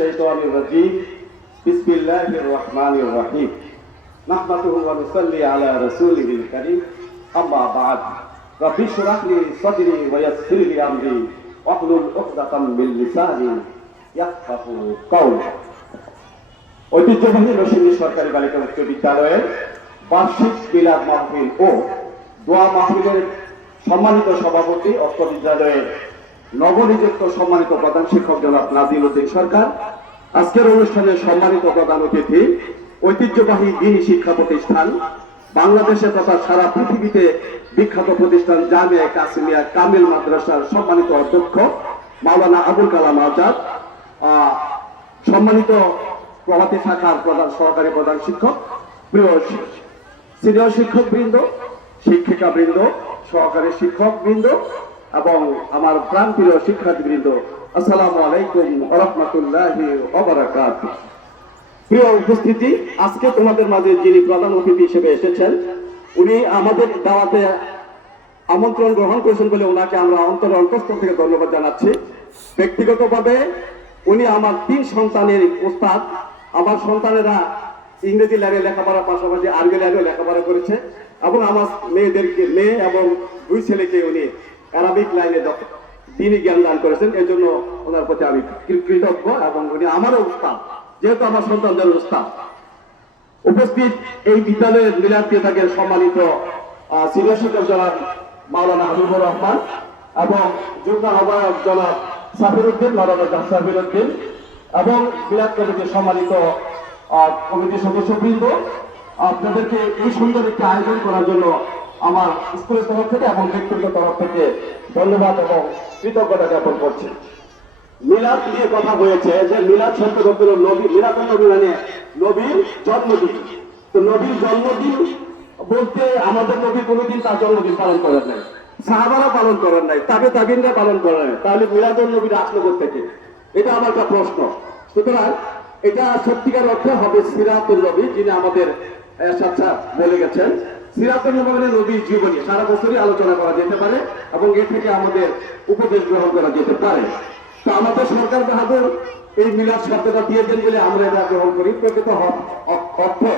الشيطان الرجيم بسم الله الرحمن الرحيم نحمده ونصلي على رسوله الكريم أما بعد رب اشرح لي صدري ويسر لي أمري واحلل عقدة من لساني يفقهوا قولي ঐতিহ্যবাহী নরসিংদী সরকারি বালিকা উচ্চ বিদ্যালয়ের বার্ষিক মিলাদ মাহফিল ও দোয়া মাহফিলের সম্মানিত সভাপতি অত্র বিদ্যালয়ের নবনিযুক্ত সম্মানিত প্রধান শিক্ষক জনাব নাজির উদ্দিন সরকার, আজকের অনুষ্ঠানের সম্মানিত প্রধান অতিথি ঐতিহ্যবাহী দ্বীনি শিক্ষা প্রতিষ্ঠান বাংলাদেশে তথা সারা পৃথিবীতে বিখ্যাত প্রতিষ্ঠান জামিয়া কাসিমিয়া কামিল মাদ্রাসার সম্মানিত অধ্যক্ষ মাওলানা আবুল কালাম আজাদ, সম্মানিত প্রভাতী শাখার প্রধান সহকারী প্রধান শিক্ষক, প্রিয় সিনিয়র শিক্ষক বৃন্দ, শিক্ষিকা বৃন্দ, সহকারী শিক্ষক বৃন্দ এবং আমার প্রাণপ্রিয় শিক্ষার্থীবৃন্দ, আসসালামু আলাইকুম ওয়া রাহমাতুল্লাহি ওয়া বারাকাতুহু। প্রিয় উপস্থিতি, আজকে তোমাদের মাঝে যিনি প্রধান অতিথি হিসেবে এসেছেন, উনি আমাদের দাওয়াতে আমন্ত্রণ গ্রহণ করেছেন বলে ওনাকে আমরা অন্তঃস্থল থেকে ধন্যবাদ জানাচ্ছি। ব্যক্তিগতভাবে উনি আমার 3 সন্তানের ওস্তাদ। আমার সন্তানেরা ইংরেজি লাইনে লেখাপড়ার পাশাপাশি আরবি লাইনেও লেখাপড়া করেছে এবং আমার মেয়ে এবং 2 ছেলেকে উনি আরবিক লাইনে দ্বীনি জ্ঞান দান করেছেন। এই জন্য ওনার প্রতি আমি কৃতজ্ঞ এবং উনি আমারও উস্তাদ, যেহেতু আমার সন্তানদের উস্তাদ। উপস্থিত এই বিদ্যালয়ের মিলাদ দিয়ে থাকেন সম্মানিত সিনিয়র শিক্ষক জনাব মাওলানা হাবিবুর রহমান এবং যুগ্ম আহ্বায়ক জনাব সাফিরউদ্দিন মাওলানা সাফিরউদ্দিন এবং মিলাদ কমিটির সম্মানিত কমিটির সদস্যবৃন্দ। আপনাদেরকে এই সুন্দর একটি আয়োজন করার জন্য আমার স্কুলের তরফ থেকে এবং ব্যক্তিগত তরফ থেকে ধন্যবাদ এবং কৃতজ্ঞতা জ্ঞাপন করছি। মিলাদ নিয়ে কথা হয়েছে যে মিলাদ শব্দ হলো নবী, মিলাদুন নবী মানে নবীর জন্মদিন। তো নবীর জন্মদিন বলতে আমাদের নবী কোনোদিন তার জন্মদিন পালন করেন নাই, সাহাবারা পালন করেন নাই, তাবিনরা পালন করেন নাই, তাহলে মিলাদুন নবীর আসলো কোথেকে? এটা আমার একটা প্রশ্ন। সুতরাং এটা সত্যিকার অর্থে হবে সিরাতুল নবী, যিনি আমাদের বলে গেছেন। সিরাতুল নবী মানে নবীর জীবনী, সারা বছরই আলোচনা করা যেতে পারে এবং এ থেকে আমাদের উপদেশ গ্রহণ করা যেতে পারে। তো আমাদের সরকার বাহাদুর এই মিলাদ শব্দটা দিয়েছেন বলে আমরা এটা গ্রহণ করি। প্রকৃত অর্থে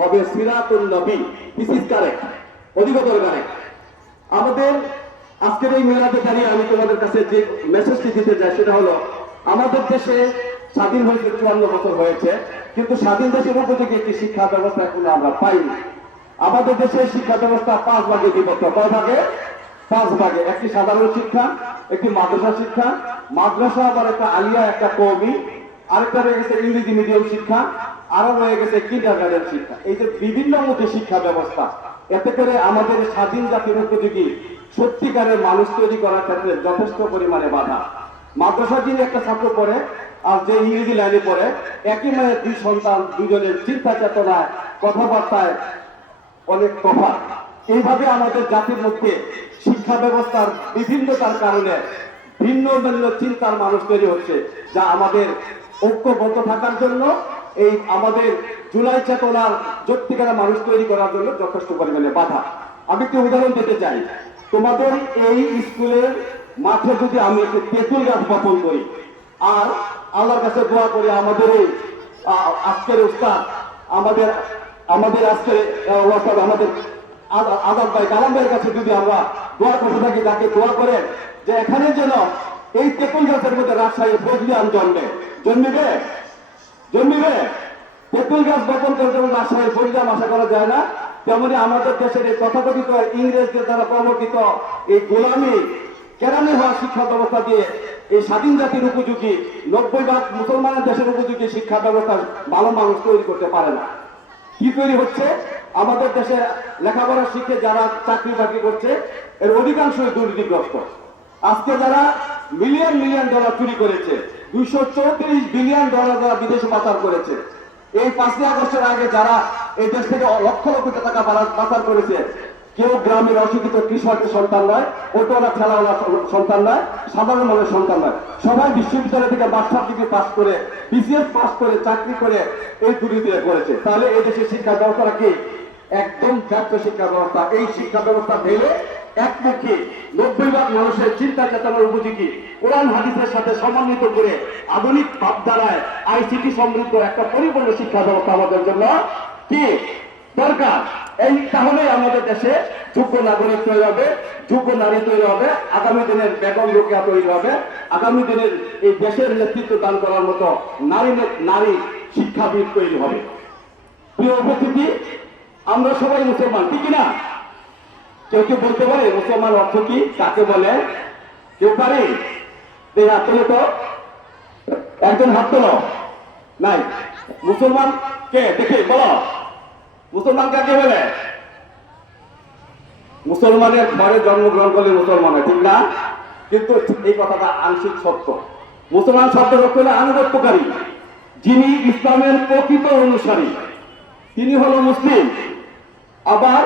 হবে সিরাতুল নবী। দিস ইজ কারেক্ট, অধিকতর কারেক্ট। আমাদের আজকের এই মিলাদে দাঁড়িয়ে আমি তোমাদের কাছে যে মেসেজটি দিতে চাই সেটা হলো, আমাদের দেশে স্বাধীন হয়েছে 54 বছর হয়েছে, কিন্তু স্বাধীন দেশের উপযোগী একটি শিক্ষা ব্যবস্থা এখনো আমরা পাইনি। আমাদের দেশের শিক্ষা ব্যবস্থা 5 ভাগে বিভক্ত। কয় ভাগে? 5 ভাগে। একটি সাধারণ শিক্ষা, একটি মাদ্রাসা শিক্ষা, মাদ্রাসা আবার একটা আলিয়া, একটা কওমি, আরেকটা রয়ে গেছে ইংরেজি মিডিয়াম শিক্ষা, আরো রয়ে গেছে কিন্ডারগার্টেন শিক্ষা। এই যে বিভিন্ন মতো শিক্ষা ব্যবস্থা, এতে করে আমাদের স্বাধীন জাতির উপযোগী সত্যিকারের মানুষ তৈরি করার ক্ষেত্রে যথেষ্ট পরিমাণে বাধা। মাদ্রাসা যিনি একটা ছাত্র পড়ে আর যে ইংরেজি লাইনে পড়ে, একই মায়ের 2 সন্তান, দুজনের চিন্তা চেতনায়, কথাবার্তায় অনেক তফাৎ। এইভাবে আমাদের জাতির মধ্যে শিক্ষা ব্যবস্থার বিভিন্নতার কারণে ভিন্ন ভিন্ন চিন্তার মানুষ তৈরি হচ্ছে, যা আমাদের ঐক্যবদ্ধ থাকার জন্য, এই আমাদের জুলাই চেতনার যৌক্তিকার মানুষ তৈরি করার জন্য যথেষ্ট পরিমাণে বাধা। আমি একটি উদাহরণ দিতে চাই। তোমাদের এই স্কুলের মাঠে যদি আমি একটি তেঁতুল গাছ বপন করি আর আল্লাহর কাছে দোয়া করি, আমাদের এই আজকের উস্তাদ, আমাদের আজকের আমাদের আজাদ ভাই কালাম ভাইয়ের কাছে যদি আমরা দোয়া করতে থাকি, তাকে দোয়া করে যে এখানে যেন এই তেঁতুল গাছের মধ্যে রাজশাহী ফজলিয়াম জন্মিবে। তেঁতুল গাছ বপন করে যেমন রাজশাহী ফজলিয়াম আশা করা যায় না, তেমনি আমাদের দেশের এই তথাকথিত ইংরেজদের দ্বারা প্রবর্তিত এই গোলামি কেরানি হওয়া শিক্ষা ব্যবস্থা দিয়ে এই স্বাধীন জাতির উপযোগী 90% মুসলমানের দেশের উপযোগী শিক্ষা ব্যবস্থা ভালো মানুষ তৈরি করতে পারে না। কি তৈরি হচ্ছে? আমাদের দেশে লেখাপড়া শিখে যারা চাকরি বাকরি করছে, এর অধিকাংশই দুর্নীতিগ্রস্ত। আজকে যারা মিলিয়ন ডলার চুরি করেছে, 234 বিলিয়ন ডলার যারা বিদেশে পাচার করেছে, এই 5ই আগস্টের আগে যারা এই দেশ থেকে লক্ষ টাকা পাচার করেছে, কেউ গ্রামের অশিক্ষিত কৃষকের সন্তান নয়, অটোওয়ালা ঠেলাওয়ালা সন্তান নয়, সাধারণ মানুষের সন্তান নয়, সবাই বিশ্ববিদ্যালয় থেকে মাস্টার ডিগ্রি পাস করে, বিসিএস পাস করে, চাকরি করে এই দুর্নীতি করেছে। তাহলে এই দেশের শিক্ষা ব্যবস্থাটা কি? একদম ব্যর্থ শিক্ষা ব্যবস্থা। এই শিক্ষা ব্যবস্থা ভেঙে একমুখী 90% মানুষের চিন্তা চেতনার উপযোগী কোরআন হাদিসের সাথে সমন্বিত করে আধুনিক ভাবধারায় আইসিটি সমৃদ্ধ একটা পরিপূর্ণ শিক্ষা ব্যবস্থা আমাদের জন্য কি দরকার। এই তাহলে আমাদের দেশে যোগ্য নাগরিক তৈরি হবে, যোগ্য নারী তৈরি হবে, আগামী দিনের বেগম রোকেয়া তৈরি হবে, আগামী দিনের এই দেশের নেতৃত্ব দান করার মতো নারী শিক্ষাবিদ তৈরি হবে। প্রিয় উপস্থিতি, আমরা সবাই মুসলমান, ঠিক না? কেউ কেউ বলতে পারে মুসলমান অর্থ কি, কাকে বলে? কেউ পারে? হাত তোলো তো, একজন হাত তোলো। নাই, মুসলমান কে দেখে বলো, মুসলমান কাকে বলে? মুসলমানের ঘরে জন্মগ্রহণ করলে মুসলমান হয়, ঠিক না? কিন্তু এই কথাটা আংশিক সত্য। মুসলমান শব্দ অর্থ হলো আনুগত্যকারী, যিনি ইসলামের প্রকৃত অনুসারী তিনি হলো মুসলিম। আবার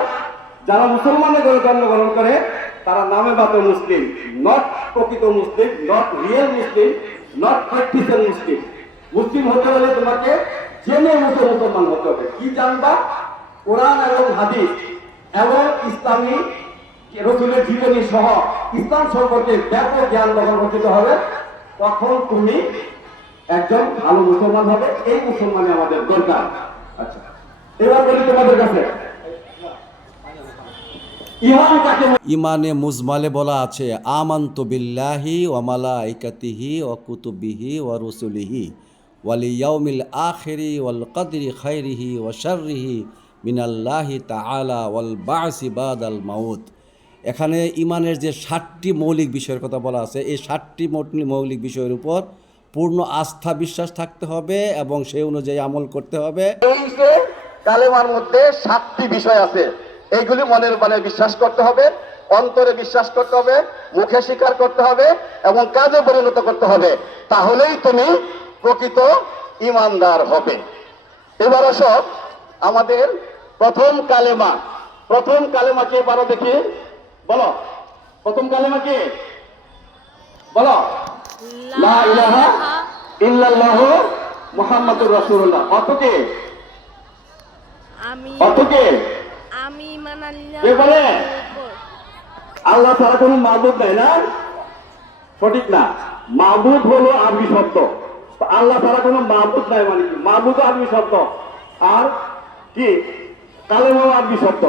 যারা মুসলমানের ঘরে জন্মগ্রহণ করে তারা নামে মাত্র মুসলিম, নট প্রকৃত মুসলিম, নট রিয়েল মুসলিম, নট প্র্যাকটিসিং মুসলিম। মুসলিম হতে হলে তোমাকে জেনে মুসলমান হতে হবে। কি জানবা? কোরআন এবং হাদিস এবং ইসলামী রাসূলের জীবনী সহ ইসলাম সম্পর্কে ব্যাপক জ্ঞান গ্রহণ করতে হবে। তখন তুমি একজন ভালো মুসলমান হবে। এই মুসলমানই আমাদের দরকার। আচ্ছা, এবার বলি তোমাদের কাছে ইমানে মুজমালে বলা আছে আমান্তু বিল্লাহি ওয়া মালাইকাতিহি ওয়া কুতুবিহি ওয়া রুসুলিহি ওয়াল ইয়াউমিল আখিরি ওয়াল কদরি খাইরিহি ওয়া শাররিহি মিনাল্লাহি তাআলা ওয়াল বা'সি বাদাল মাউত। এখানে ইমানের যে 7টি মৌলিক বিষয়ের কথা বলা আছে, এই 7টি মৌলিক বিষয়ের উপর পূর্ণ আস্থা বিশ্বাস থাকতে হবে এবং সেই অনুযায়ী আমল করতে হবে। এই যে কালেমার মধ্যে 7টি বিষয় আছে, এইগুলি মনের মনে বিশ্বাস করতে হবে, অন্তরে বিশ্বাস করতে হবে, মুখে স্বীকার করতে হবে এবং কাজে পরিণত করতে হবে। তাহলেই তুমি প্রকৃত ঈমানদার হবে। এবার আসো আমাদের প্রথম কালেমা। প্রথম কালেমা কি এবারও দেখি, বলো প্রথম কালেমা কি? বলো লা ইলাহা ইল্লাল্লাহু মুহাম্মাদুর রাসূলুল্লাহ। অর্থ কি? অর্থ কি? আমি কে বলে? আল্লাহ ছাড়া কোনো মাবুদ নাই, না? সঠিক না। মাবুদ হলো আরবি শব্দ, আল্লাহ ছাড়া কোনো মাবুদ নাই মানে কি? মাবুদ আরবি শব্দ, আর কি কালেমাও আরবি শব্দ।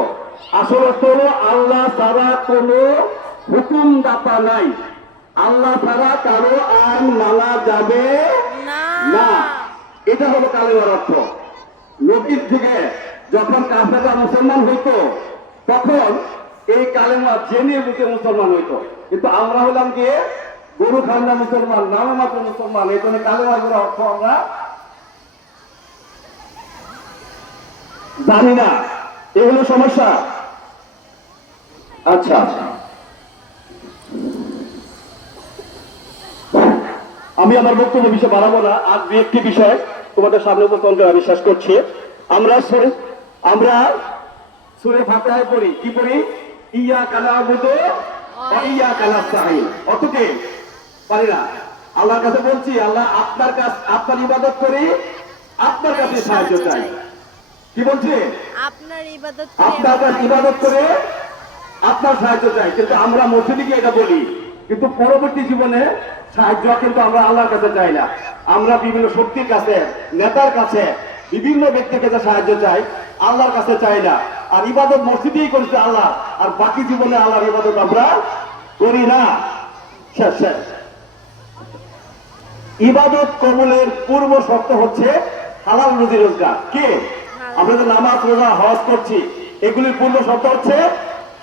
আসল অর্থ হলো আল্লাহ ছাড়া কোনো হুকুমদাতা নাই, আল্লাহ ছাড়া কারো আইন মানা যাবে না। এটা হলো কালেমার অর্থ। নবীর থেকে যখন কাফেররা মুসলমান হইতো তখন এই কালেমা জেনে বুঝে মুসলমান হইতো, কিন্তু আমরা হলাম গিয়ে গরু খান্না মুসলমান, নামে মাত্র মুসলমান। এই জন্য কালেমার কোনো অর্থ আমরা জানি না। এই হলো সমস্যা। আচ্ছা, আমি আমার বক্তব্য বিষয় বাড়াবো না। আর দু একটি বিষয় তোমাদের সামনে উপস্থাপন করে আমি শেষ করছি। আমরা সূরা ফাতিহায় পড়ি, কি পড়ি? ইয়াকা না'বুদু ওয়া ইয়াকা নাস্তাঈন। অতকে পারি না। আল্লাহর কাছে বলছি, আল্লাহ আপনার কাছে আপনার ইবাদত করি, আপনার কাছে সাহায্য চাই। কি বলছি? আপনার কাছে ইবাদত করে আপনার সাহায্য চাই। কিন্তু আমরা মসজিদে গিয়ে এটা বলি, কিন্তু পরবর্তী জীবনে সাহায্য কিন্তু আমরা আল্লাহর কাছে চাই না। আমরা বিভিন্ন শক্তির কাছে, নেতার কাছে, বিভিন্ন ব্যক্তির কাছে সাহায্য চাই, আল্লাহর কাছে চাই না। আর ইবাদত মসজিদেই করছে আল্লাহ, আর বাকি জীবনে আল্লাহর ইবাদত আমরা করি না। শেষ। ইবাদত কবুলের পূর্ব শর্ত হচ্ছে হালাল রুজি রোজগার। কি? আমরা যে নামাজ, রোজা, হজ করছি, এগুলির পূর্ব শর্ত হচ্ছে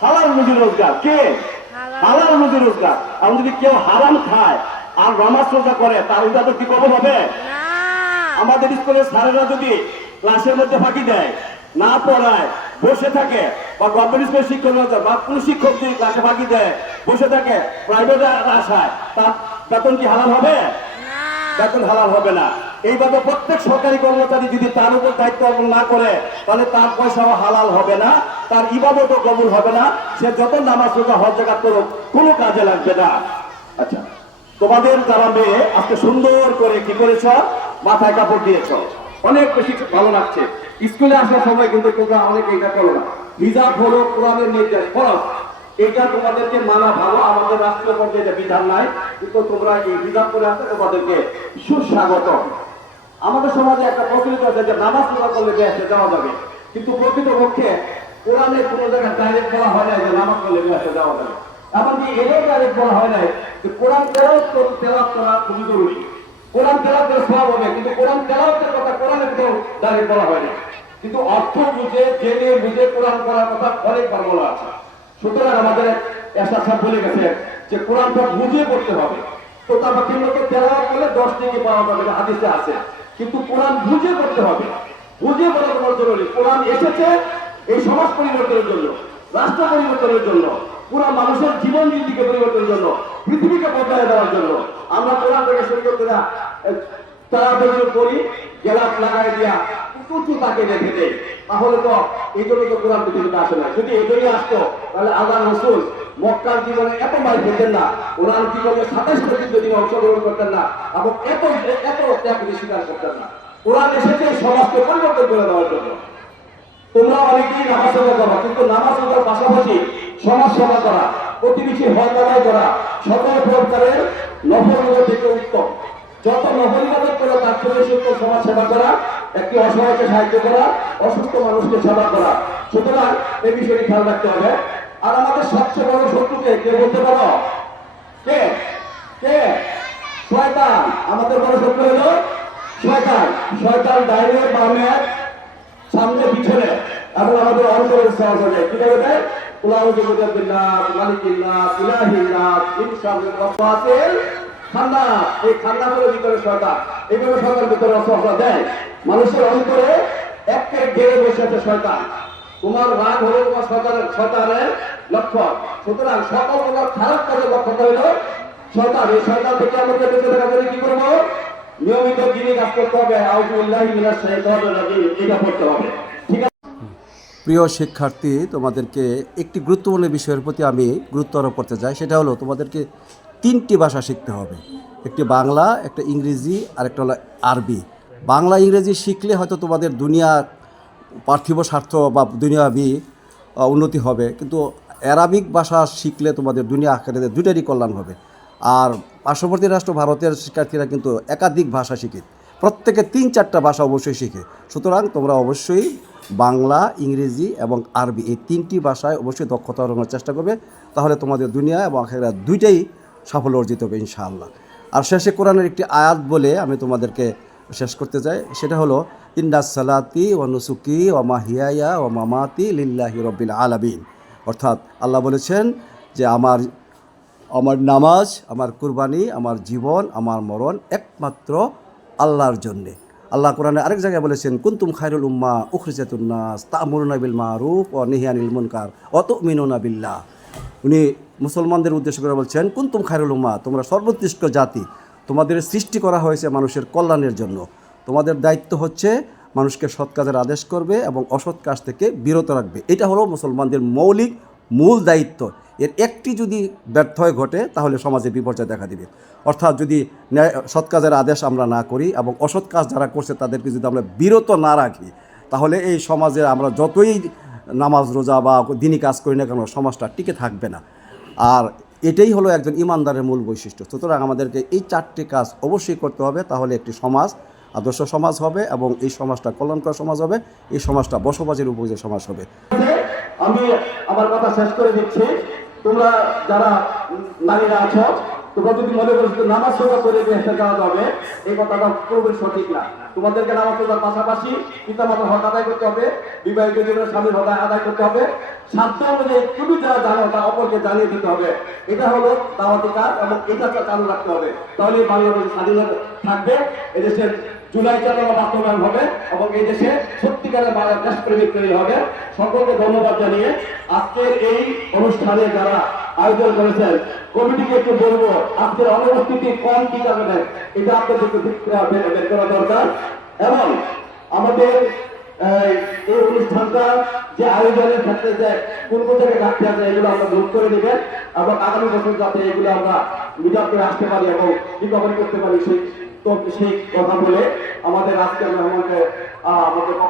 হালাল রুজি রোজগার। কে? হালাল রুজি রোজগার। আর যদি কেউ হারাম খায় আর নামাজ রোজা করে, তার ইবাদত কি কবুল হবে? আমাদের স্কুলের স্যারেরা যদি ক্লাসের মধ্যে ফাঁকি দেয়, না পড়ায়, বসে থাকে, বা গভর্নমেন্ট স্কুলের শিক্ষক বা কোন শিক্ষক যদি ক্লাসে ফাঁকি দেয়, বসে থাকে, প্রাইভেটে আসায়, তার বেতন কি হালাল হবে? বেতন হালাল হবে না। এইভাবে প্রত্যেক সরকারি কর্মচারী যদি তার উপর দায়িত্ব পালন না করে, তাহলে তার পয়সাও হালাল হবে না, তার ইবাদতও কবুল হবে না। সে যত নামাজ রোজা হজ জাকাত করুক, কোনো কাজে লাগবে না। আচ্ছা, তোমাদের যারা মেয়ে আজকে সুন্দর করে কি করেছ, মাথায় কাপড় দিয়েছ, অনেক বেশি ভালো লাগছে। স্কুলে আসার সময় কিন্তু তোমরা অনেকে এটা করো না। হিজাব হলো কোরআনের নির্দেশ, ফরজ। এটা তোমাদেরকে মানা ভালো, আমাদের রাষ্ট্রীয় পর্যায়ে এটা বিধান নাই, কিন্তু তোমরা এই বিধান করে আসতে তোমাদেরকে সুস্বাগত। আমাদের সমাজে একটা প্রচলিত আছে যে নামাজ রোজা করলে বেহেশতে যাওয়া যাবে, কিন্তু প্রকৃতপক্ষে কোরআনে কোনো জায়গায় ডাইরেক্ট বলা হয় না যে নামাজ পড়লে বেহেশতে যাওয়া যাবে। এমনকি এটাও ডাইরেক্ট বলা হয় নাই যে কোরআন তেলাওয়াত করা খুবই জরুরি, কোরআন তেলাওয়াত করে সওয়াব হবে, কিন্তু কোরআন তেলাওয়াতের কথা কোরআনে তো ডাইরেক্ট বলা হয় না। কিন্তু অর্থ বুঝে জেনে বুঝে কোরআন করার কথা অনেকবার বলা আছে। সুতরাং আমাদের একটা সব বলে গেছে যে কোরআনটা বুঝে পড়তে হবে। তো তারপর ঠিক মতো তেলাওয়াত করলে 10 নেকি পাওয়া যাবে, হাদিসে আছে, কিন্তু কোরআন বুঝে পড়তে হবে। বুঝে পড়া তোমার জরুরি। কোরআন এসেছে এই সমাজ পরিবর্তনের জন্য, রাষ্ট্র পরিবর্তনের জন্য, পুরো মানুষের জীবন নীতিকে পরিবর্তনের জন্য, পৃথিবীকে বদলায় দেওয়ার জন্য। আমরা কোরআন থেকে শুরু করতে না তারা করি গেলাপ লাগাই দিয়া উঁচু তাকে রেখে দেয়, তাহলে তো এই জন্য তো কোরআন পৃথিবীতে আসে না। যদি এই জন্যই আসতো তাহলে আল্লাহ রাসূল মক্কার জীবনে এত মাইল খেতেন না, কোরআন জীবনে 27টা যুদ্ধে তিনি অংশগ্রহণ করতেন না, এবং এত ত্যাগ স্বীকার করতেন না। কোরআন এসেছে সমাজকে পরিবর্তন করে দেওয়ার জন্য। তোমরা অনেকেই নামাজ রোজা করো, কিন্তু নামাজ রোজার পাশাপাশি সমাজ সেবা করা, প্রতিবেশীর হক আদায় করা সকল প্রকারের নফল ইবাদত থেকে উত্তম। যত নফল ইবাদত করে তার চেয়ে বেশি উত্তম সমাজ সেবা করা, একটি অসহায়কে সাহায্য করা, অসুস্থ মানুষকে সেবা করা। সুতরাং এই বিষয়টি খেয়াল রাখতে হবে। আর আমাদের সবচেয়ে বড় শত্রুকে কে বলতে পারো? কে কে? শয়তান। আমাদের বড় শত্রু হলো শয়তান। শয়তান ডাইনে বামে সামনে পিছনে এবং আমাদের অন্তরের সহযোগে কি বলবে? কুলাউযু বিরাব্বিনাস মালিকিন্নাস ইলাহিন্নাস মিন শাররিল ওয়াসওয়াসিল খান্নাস। এই খান্নাসের ভিতরে শয়তান, এইভাবে শয়তান ভিতরে ওয়াসওয়াসা দেয় মানুষের অন্তরে। একটা ঘেরে বসে আছে শয়তান। তোমার রাগ হলো তোমার শয়তানের লক্ষণ। সুতরাং সকল প্রকার খারাপ কাজের লক্ষণটা হলো শয়তান। এই শয়তান থেকে আমাদের বেঁচে থাকার জন্য কি করবো? নিয়মিত দিনই কাজ করতে হবে। আউযু বিল্লাহি মিনাশ শাইতানির রাজিম, এটা পড়তে হবে। ঠিক আছে? প্রিয় শিক্ষার্থী, তোমাদেরকে একটি গুরুত্বপূর্ণ বিষয়ের প্রতি আমি গুরুত্ব আরোপ করতে চাই। সেটা হলো তোমাদেরকে 3টি ভাষা শিখতে হবে। একটি বাংলা, একটা ইংরেজি, আর একটা হলো আরবি। বাংলা ইংরেজি শিখলে হয়তো তোমাদের দুনিয়া পার্থিব স্বার্থ বা দুনিয়াবি উন্নতি হবে, কিন্তু অ্যারাবিক ভাষা শিখলে তোমাদের দুনিয়া আখিরাতে দুটারই কল্যাণ হবে। আর পার্শ্ববর্তী রাষ্ট্র ভারতের শিক্ষার্থীরা কিন্তু একাধিক ভাষা শিখে, প্রত্যেকে 3-4টা ভাষা অবশ্যই শিখে। সুতরাং তোমরা অবশ্যই বাংলা, ইংরেজি এবং আরবি এই 3টি ভাষায় অবশ্যই দক্ষতা অর্জনের চেষ্টা করবে, তাহলে তোমাদের দুনিয়া এবং আখিরাত দুইটাই সাফল্য অর্জিত হবে ইনশাআল্লাহ। আর শেষে কোরআনের একটি আয়াত বলে আমি তোমাদেরকে শেষ করতে চাই। সেটা হলো ইন্নাস সালাতি ওয়া নুসুকি ওয়া মাহিয়ায়া ওয়া মামাতি লিল্লাহি রাব্বিল আলামিন। অর্থাৎ আল্লাহ বলেছেন যে আমার নামাজ, আমার কুরবানি, আমার জীবন, আমার মরণ একমাত্র আল্লাহর জন্যে। আল্লাহ কোরআনে আরেক জায়গায় বলেছেন কুনতুম খায়রুল উম্মাহ উখরিজাতুন নাস তা'মুরুনা বিল মারুফ ওয়া নাহিয়ুনা আনিল মুনকার ওয়া তু'মিনুনা বিল্লাহ। উনি মুসলমানদের উদ্দেশ্য করে বলছেন কুনতুম খায়রুল উম্মাহ, তোমরা সর্বোৎকৃষ্ট জাতি, তোমাদের সৃষ্টি করা হয়েছে মানুষের কল্যাণের জন্য। তোমাদের দায়িত্ব হচ্ছে মানুষকে সৎ কাজের আদেশ করবে এবং অসৎ কাজ থেকে বিরত রাখবে। এটা হলো মুসলমানদের মৌলিক মূল দায়িত্ব। এর একটি যদি ব্যর্থ হয়ে ঘটে তাহলে সমাজে বিপর্যয় দেখা দিবে। অর্থাৎ যদি সৎ কাজের আদেশ আমরা না করি এবং অসৎ কাজ যারা করছে তাদেরকে যদি আমরা বিরত না রাখি, তাহলে এই সমাজে আমরা যতই নামাজ রোজা বা দিনই কাজ করি না কেন সমাজটা টিকে থাকবে না। আর এটাই হলো একজন ইমানদারের মূল বৈশিষ্ট্য। সুতরাং আমাদেরকে এই 4টি কাজ অবশ্যই করতে হবে, তাহলে একটি সমাজ আদর্শ সমাজ হবে এবং এই সমাজটা কল্যাণকর সমাজ হবে, এই সমাজটা বসবাসের উপযোগী সমাজ হবে। আমি আমার কথা শেষ করে দিচ্ছি। তোমরা যারা নারীরা আছো, তোমরা যদি মনে করছো নামাজ রোজা করে বেহেশতে যাওয়া যাবে, এই কথাটা পুরোপুরি সঠিক না। তোমাদেরকে নামাজ রোজার পাশাপাশি পিতামাতার হক আদায় করতে হবে, বিবাহিত জীবনের স্বামীর হক আদায় করতে হবে, সাধ্য অনুযায়ী তুমি যারা জানো তা অপরকে জানিয়ে দিতে হবে। এটা হলো দাওয়াতি কাজ এবং এটা চালু রাখতে হবে। তাহলে বাংলাদেশ স্বাধীনতা থাকবে, এদেশের জুলাই চেতনা বাস্তবায়ন হবে এবং এই দেশে সত্যিকারের দেশপ্রেমিক তৈরি হবে। সকলকে ধন্যবাদ জানিয়ে আজকের এই অনুষ্ঠানে যারা আয়োজন করেছেন কমিটিকে একটু বলবো আজকের অনুপস্থিতি কম কি কারণে এটা আপনাদেরকে বের করা দরকার। এবং আমাদের এই অনুষ্ঠানটা যে আয়োজনের ক্ষেত্রে যে কোন থেকে ঘাটতি আছে এগুলো আমরা নোট করে নেবেন এবং আগামী বছর যাতে এগুলো আমরা মিডিয়া করে আসতে পারি এবং রিকভারি করতে পারি সেই তো সেই কথা বলে আমাদের আজকের মেহমানকে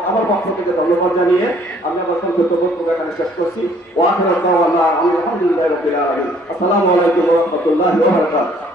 আমার পক্ষ থেকে ধন্যবাদ জানিয়ে আমি আমার সংক্ষিপ্ত বক্তব্য এখানে শেষ করছি। ওয়া আখিরু দাওয়ানা আলহামদুলিল্লাহি রাব্বিল আলামিন। আসসালামু আলাইকুম ওয়া রাহমাতুল্লাহি ওয়া বারাকাতুহু।